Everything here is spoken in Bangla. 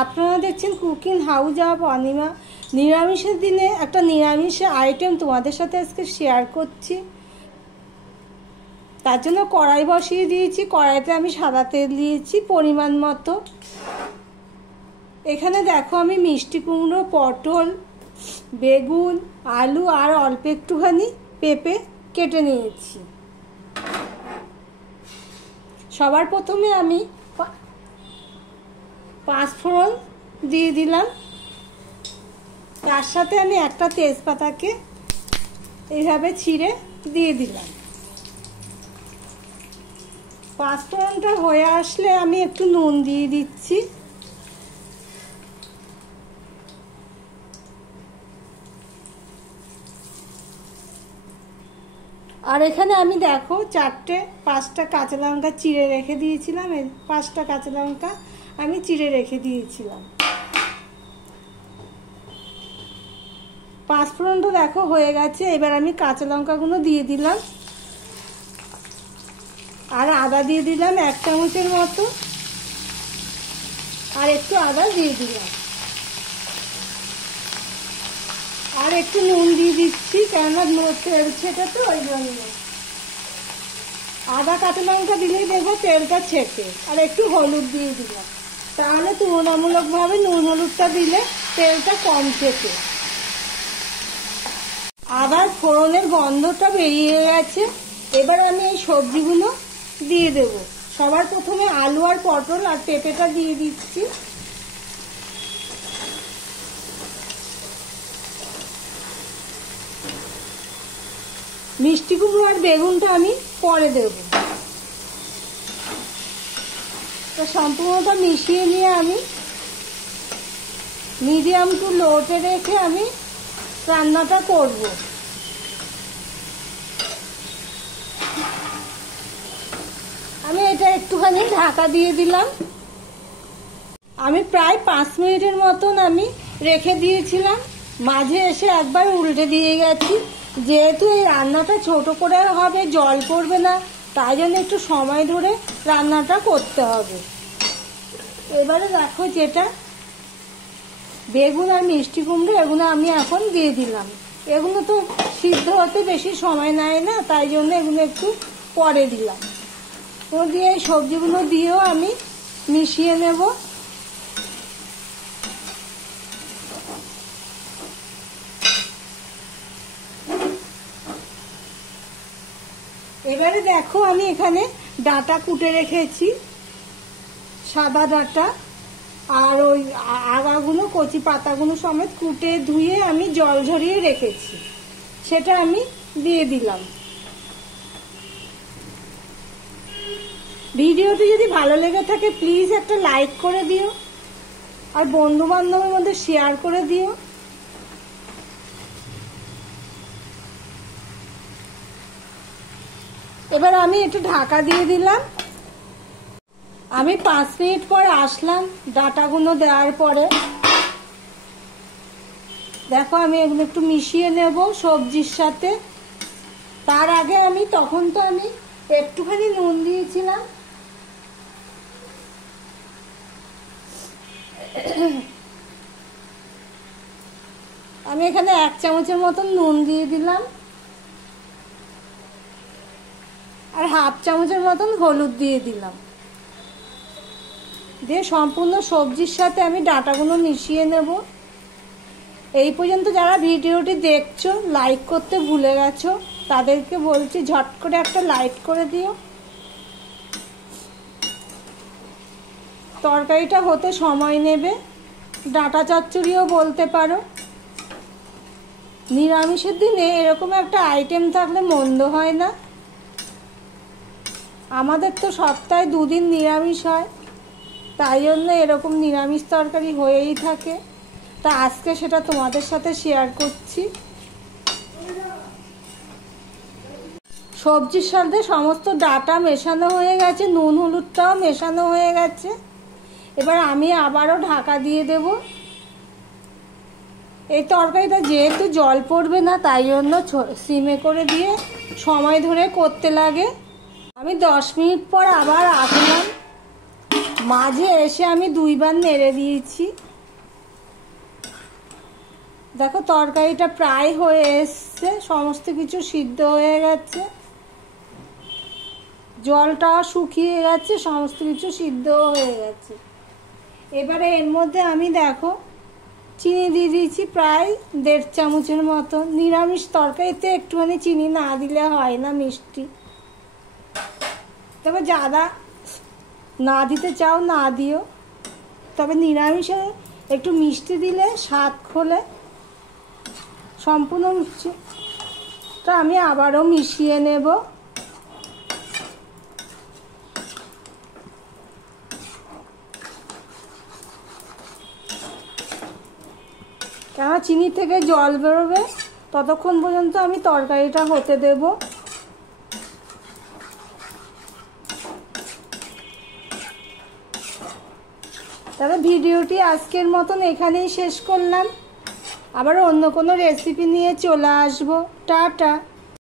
আপনারা দেখছেন কুকিং হাউস অফ অনিমা। নিরামিষের দিনে একটা নিরামিষ আইটেম তোমাদের সাথে আজকে শেয়ার করছি। তার জন্য কড়াই বসিয়ে দিয়েছি। কড়াইতে আমি সাদা তেল দিয়েছি পরিমাণ মতো। এখানে দেখো আমি মিষ্টি কুমড়ো, পটল, বেগুন, আলু আর অল্প একটুখানি পেঁপে কেটে নিয়েছি। সবার প্রথমে আমি 5 ফোড়ন দিয়ে দিলাম। তার সাথে আমি একটা তেজপাতাকে এইভাবে ছিঁড়ে দিয়ে দিলাম। 5 ফোড়নটা হয়ে আসলে আমি একটু নুন দিয়ে দিচ্ছি। আর এখানে আমি দেখো 4-5টা কাঁচা লঙ্কা চিড়ে রেখে দিয়েছিলাম। 5টা কাঁচা লঙ্কা আমি চিড়ে রেখে দিয়েছিলাম। 5 ফোড়নটা দেখো হয়ে গেছে। এবার আমি কাঁচা লঙ্কাগুলো দিয়ে দিলাম। আর আদা দিয়ে দিলাম 1 চামচের মতো। আর একটু আদা দিয়ে দিলাম। আর একটু নুন দিয়ে দিচ্ছি, কেননা তেল ছেঁকে তো ওই জন্য। আদা কাঁচা লঙ্কা দিলেই দেখবো তেলটা ছেঁকে। আর একটু হলুদ দিয়ে দিলাম, তাহলে তুলনামূলকভাবে নুন হলুদটা দিলে তেলটা কম ছেঁকে। আবার ফোড়নের গন্ধটা বেরিয়ে গেছে। এবার আমি এই সবজিগুলো দিয়ে দেব। সবার প্রথমে আলু আর পটল আর পেঁপেটা দিয়ে দিচ্ছি। মিষ্টি কুমড়ো আর বেগুনটা আমি পরে দেব। তো সম্পূর্ণটা মিশিয়ে নিয়ে আমি মিডিয়াম টু লোতে রেখে আমি রান্নাটা করব। আমি এটা একটুখানি ঢাকা দিয়ে দিলাম। আমি প্রায় 5 মিনিটের মতন আমি রেখে দিয়েছিলাম। মাঝে এসে একবার উল্টে দিয়ে গেছি। যেহেতু এই রান্নাটা ছোট করে হবে, জল পড়বে না, তাই জন্য একটু সময় ধরে রান্নাটা করতে হবে। এবারে দেখো যেটা বেগুন আর মিষ্টি কুমড়ো, এগুলো আমি এখন দিয়ে দিলাম। এগুলো তো সিদ্ধ হতে বেশি সময় নেয় না, তাই জন্য এগুলো একটু পরে দিলাম। ও দিয়ে এই সবজিগুলো দিয়েও আমি মিশিয়ে নেব। এবারে দেখো আমি এখানে ডাঁটা কুটে রেখেছি, সাদা ডাঁটা। আর ওই আগাগুলো, কচি পাতাগুলো সমেত কুটে ধুয়ে আমি জল ঝরিয়ে রেখেছি, সেটা আমি দিয়ে দিলাম। ভিডিওটি যদি ভালো লেগে থাকে প্লিজ একটা লাইক করে দিও, আর বন্ধু বান্ধবের মধ্যে শেয়ার করে দিও। এবার আমি একটু ঢাকা দিয়ে দিলাম। আমি 5 মিনিট পর আসলাম ডাঁটাগুলো দেওয়ার পরে। দেখো আমি এগুলো একটু মিশিয়ে নেব সবজির সাথে। তার আগে তখন তো আমি একটুখানি নুন দিয়েছিলাম। আমি এখানে 1 চামচের মতন নুন দিয়ে দিলাম। আর হাফ চামচের মতন হলুদ দিয়ে দিলাম। দিয়ে সম্পূর্ণ সবজির সাথে আমি ডাঁটাগুলো মিশিয়ে নেব। এই পর্যন্ত যারা ভিডিওটি দেখছো, লাইক করতে ভুলে গেছো, তাদেরকে বলছি ঝট করে একটা লাইক করে দিও। তরকারিটা হতে সময় নেবে, ডাঁটা চচ্চড়িও বলতে পারো। নিরামিষের দিনে এরকম একটা আইটেম থাকলে মন্দ হয় না। আমাদের তো সপ্তাহে 2 দিন নিরামিষ হয়, তাই জন্য এরকম নিরামিষ তরকারি হয়েই থাকে। তা আজকে সেটা তোমাদের সাথে শেয়ার করছি। সবজির সাথে সমস্ত ডাঁটা মেশানো হয়ে গেছে, নুন হলুদটাও মেশানো হয়ে গেছে। এবার আমি আবারও ঢাকা দিয়ে দেব। এই তরকারিটা যেহেতু জল পড়বে না, তাই জন্য সিমে করে দিয়ে সময় ধরে করতে লাগে। আমি 10 মিনিট পর আবার আসলাম। মাঝে এসে আমি 2 বার নেড়ে দিয়েছি। দেখো তরকারিটা প্রায় হয়ে এসছে, সমস্ত কিছু সিদ্ধ হয়ে গেছে, জলটা শুকিয়ে গেছে, সমস্ত কিছু সিদ্ধ হয়ে গেছে। এবারে এর মধ্যে আমি দেখো চিনি দিয়ে দিয়েছি প্রায় 1.5 চামচের মতো। নিরামিষ তরকারিতে একটুখানি চিনি না দিলে হয় না মিষ্টি। তবে যারা না দিতে চাও না দিও, তবে নিরামিষে একটু মিষ্টি দিলে স্বাদ খোলে সম্পূর্ণ মিষ্টি। তো আমি আবারও মিশিয়ে নেব। কেন চিনি থেকে জল বেরোবে, ততক্ষণ পর্যন্ত আমি তরকারিটা হতে দেব। তবে ভিডিওটি আজকের মতন এখানেই শেষ করলাম। আবার অন্য কোনো রেসিপি নিয়ে চলে আসবো। টাটা।